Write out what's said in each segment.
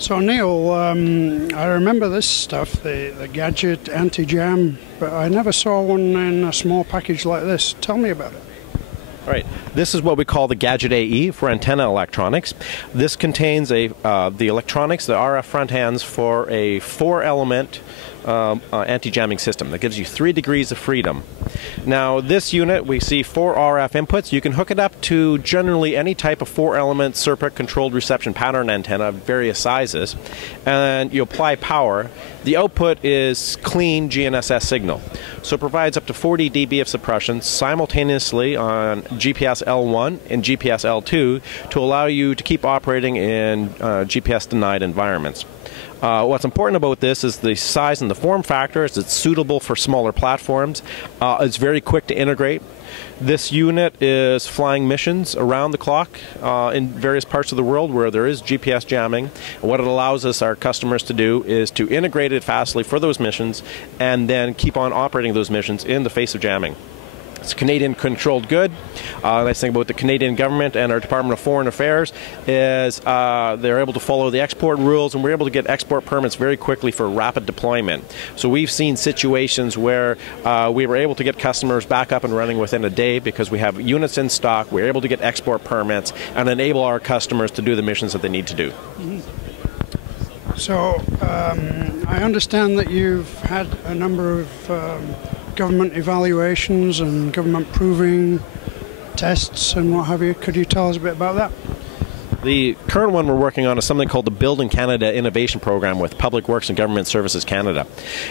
So Neil, I remember this stuff, the gadget anti-jam, but I never saw one in a small package like this. Tell me about it. All right, this is what we call the Gadget AE for antenna electronics. This contains the electronics, the RF front ends for a 4-element anti-jamming system that gives you 3 degrees of freedom. Now this unit, we see 4 RF inputs. You can hook it up to generally any type of 4-element circuit controlled reception pattern antenna of various sizes, and you apply power. The output is clean GNSS signal, so it provides up to 40 dB of suppression simultaneously on GPS L1 and GPS L2 to allow you to keep operating in GPS denied environments. What's important about this is the size and the form factor. It's suitable for smaller platforms. It's very quick to integrate. This unit is flying missions around the clock in various parts of the world where there is GPS jamming. And what it allows us, our customers, to do is to integrate it fastly for those missions and then keep on operating those missions in the face of jamming. It's a Canadian-controlled good. The nice thing about the Canadian government and our Department of Foreign Affairs is they're able to follow the export rules, and we're able to get export permits very quickly for rapid deployment. So we've seen situations where we were able to get customers back up and running within a day because we have units in stock, we're able to get export permits, and enable our customers to do the missions that they need to do. Mm-hmm. So I understand that you've had a number of government evaluations and government proving tests and what have you. Could you tell us a bit about that? The current one we're working on is something called the Build in Canada Innovation Program with Public Works and Government Services Canada.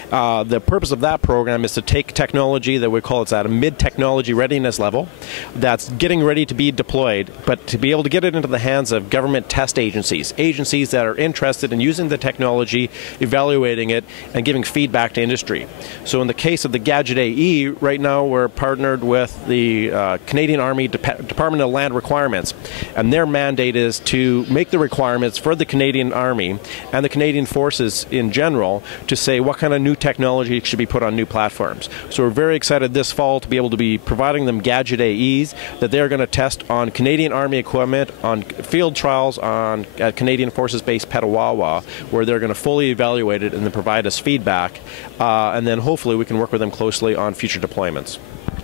The purpose of that program is to take technology that we call it's at a mid-technology readiness level that's getting ready to be deployed, but to be able to get it into the hands of government test agencies, agencies that are interested in using the technology, evaluating it, and giving feedback to industry. So in the case of the Gadget AE, right now we're partnered with the Canadian Army Department of Land Requirements, and their mandate is to make the requirements for the Canadian Army and the Canadian Forces in general to say what kind of new technology should be put on new platforms. So we're very excited this fall to be able to be providing them Gadget AEs that they're going to test on Canadian Army equipment, on field trials at Canadian Forces Base Petawawa, where they're going to fully evaluate it and then provide us feedback, and then hopefully we can work with them closely on future deployments.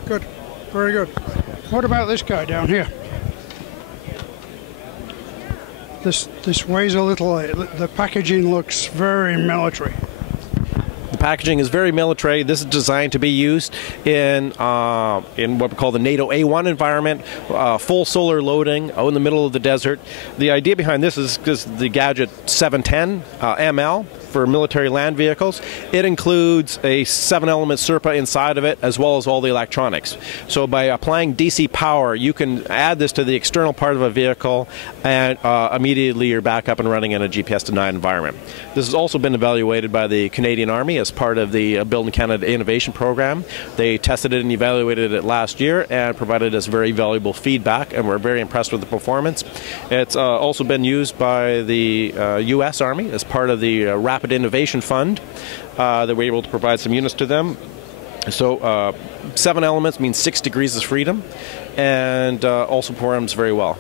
Good, very good. What about this guy down here? This weighs a little. The packaging looks very military. The packaging is very military. This is designed to be used in what we call the NATO A1 environment, full solar loading out in the middle of the desert. The idea behind this is because the Gadget 710 ML for military land vehicles. It includes a 7-element SERPA inside of it, as well as all the electronics. So by applying DC power, you can add this to the external part of a vehicle, and immediately you're back up and running in a GPS-denied environment. This has also been evaluated by the Canadian Army as part of the Build in Canada Innovation Program. They tested it and evaluated it last year and provided us very valuable feedback, and we're very impressed with the performance. It's also been used by the U.S. Army as part of the Rapid Innovation Fund that we're able to provide some units to them. So 7 elements means 6 degrees of freedom, and also performs very well.